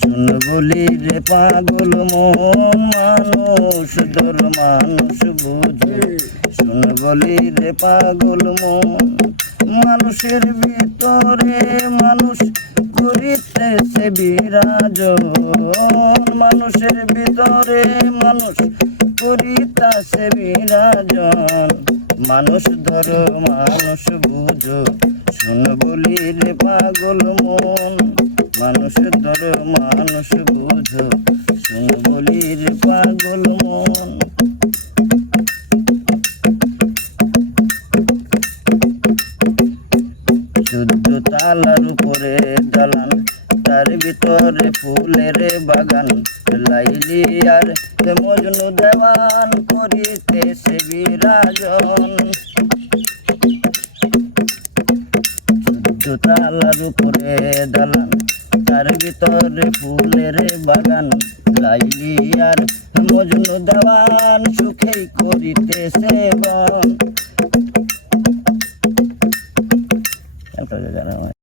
শুন বলি রে পাগল মন মানুষ দর মানুষ বুঝে শুন বলি রে পাগল মন মানুষের ভিতরে মানুষ করিতেছে বিরাজন মানুষের ভিতরে মানুষ করিতেছে বিরাজন মানুষ ধরো মানুষ বুঝো শুন বলি রে পাগল মন মানুষ ধরো মানুষ বুঝো শুন বলি রে পাগল মন চোদ্দ তালার উপরে দালান তার ভিতরে ফুলের বাগান লাইলি আর মজনু দেওয়ান করিতেছে বিরাজন চোদ্দ তালার উপরে দালান তার ভিতরে ফুলের বাগান লাইলি আর মজনু দেওয়ান সুখেই করিতেছে বন জানা